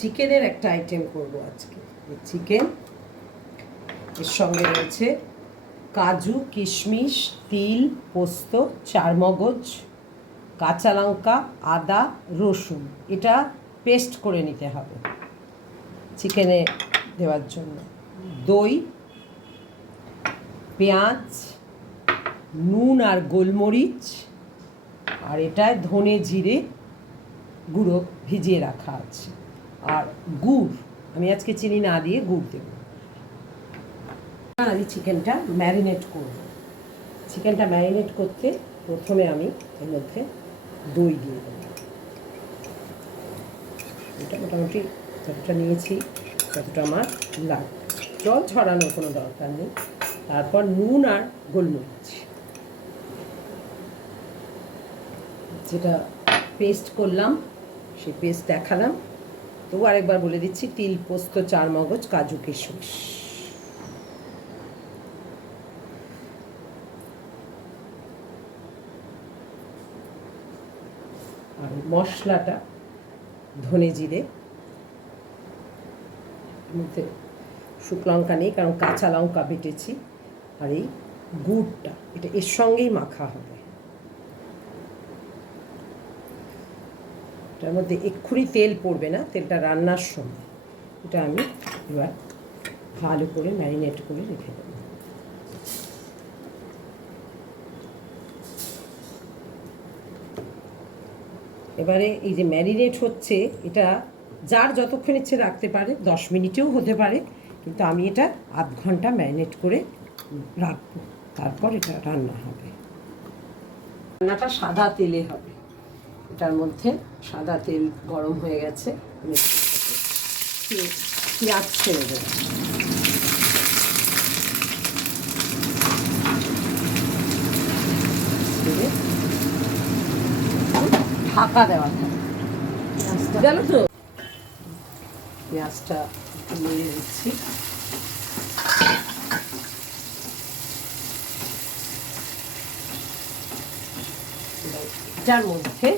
চিকেনের একটা আইটেম করব আজকে। চিকেন, এর সঙ্গে রয়েছে কাজু, কিশমিশ, তিল, পোস্ত, চারমগজ, কাঁচা লঙ্কা, আদা, রসুন। এটা পেস্ট করে নিতে হবে চিকেনে দেওয়ার জন্য। দই, পেঁয়াজ, নুন আর গোলমরিচ, আর এটায় ধনে জিরে গুঁড়ো ভিজিয়ে রাখা আছে, আর গুড়। আমি আজকে চিনি না দিয়ে গুড় দেব। আমি চিকেনটা ম্যারিনেট করব। চিকেনটা ম্যারিনেট করতে প্রথমে আমি এর মধ্যে দই দিয়ে দেব। এটা মোটামুটি যতটা নিয়েছি ততটা আমার লাগবে, জল ছড়ানোর কোনো দরকার নেই। তারপর নুন আর গোলমরিচ, যেটা পেস্ট করলাম সেই পেস্ট দেখালাম। তবু আরেকবার বলে দিচ্ছি, তিল, পোস্ত, চারমগজ, কাজু, কিশমিশ। আর মশলাটা ধনে জিরে, মধ্যে শুকনো লঙ্কা নেই কারণ কাঁচা লঙ্কা বেটেছি, আর এই গুড়টা এটা এর সঙ্গেই মাখা হবে। এটার মধ্যে এক্ষুনি তেল পড়বে না, তেলটা রান্নার সময়। এটা আমি এবার ভালো করে ম্যারিনেট করে রেখে দেব। এবারে এই যে ম্যারিনেট হচ্ছে, এটা যার যতক্ষণ ইচ্ছে রাখতে পারে, 10 মিনিটেও হতে পারে, কিন্তু আমি এটা আধ ঘন্টা ম্যারিনেট করে রাখবো, তারপর এটা রান্না হবে। রান্নাটা সাদা তেলে হবে। এটার মধ্যে সাদা তেল গরম হয়ে গেছে, পেঁয়াজ ছেড়ে দেব। ঢাকা দেওয়া থাকে, গেল তো। পেঁয়াজটা নেড়ে দিচ্ছি। এটার মধ্যে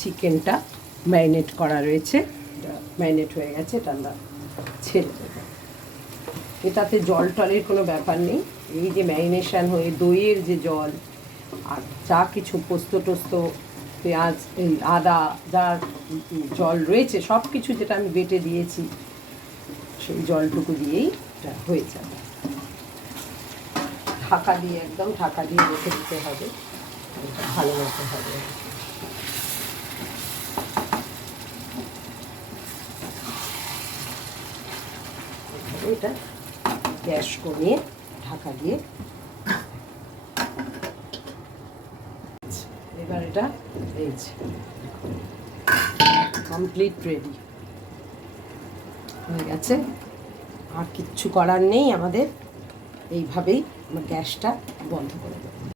চিকেনটা ম্যারিনেট করা রয়েছে, ম্যারিনেট হয়ে গেছে, এটা আমরা ছেড়ে দেবো। এটাতে জল টলের কোনো ব্যাপার নেই। এই যে ম্যারিনেশন হয়ে দইয়ের যে জল আর যা কিছু পোস্ত টোস্ত, পেঁয়াজ, এই আদা, যার জল রয়েছে সব কিছু যেটা আমি বেটে দিয়েছি, সেই জলটুকু দিয়েই এটা হয়ে যাবে। ঢাকা দিয়ে, একদম ঢাকা দিয়ে রেখে দিতে হবে, এটা ভালো মতো হবে। এটা গ্যাস কমিয়ে ঢাকা দিয়ে, এবার এটা এই কমপ্লিট রেডি হয়ে গেছে। আর কিচ্ছু করার নেই আমাদের, এইভাবেই গ্যাসটা বন্ধ করে দেবো।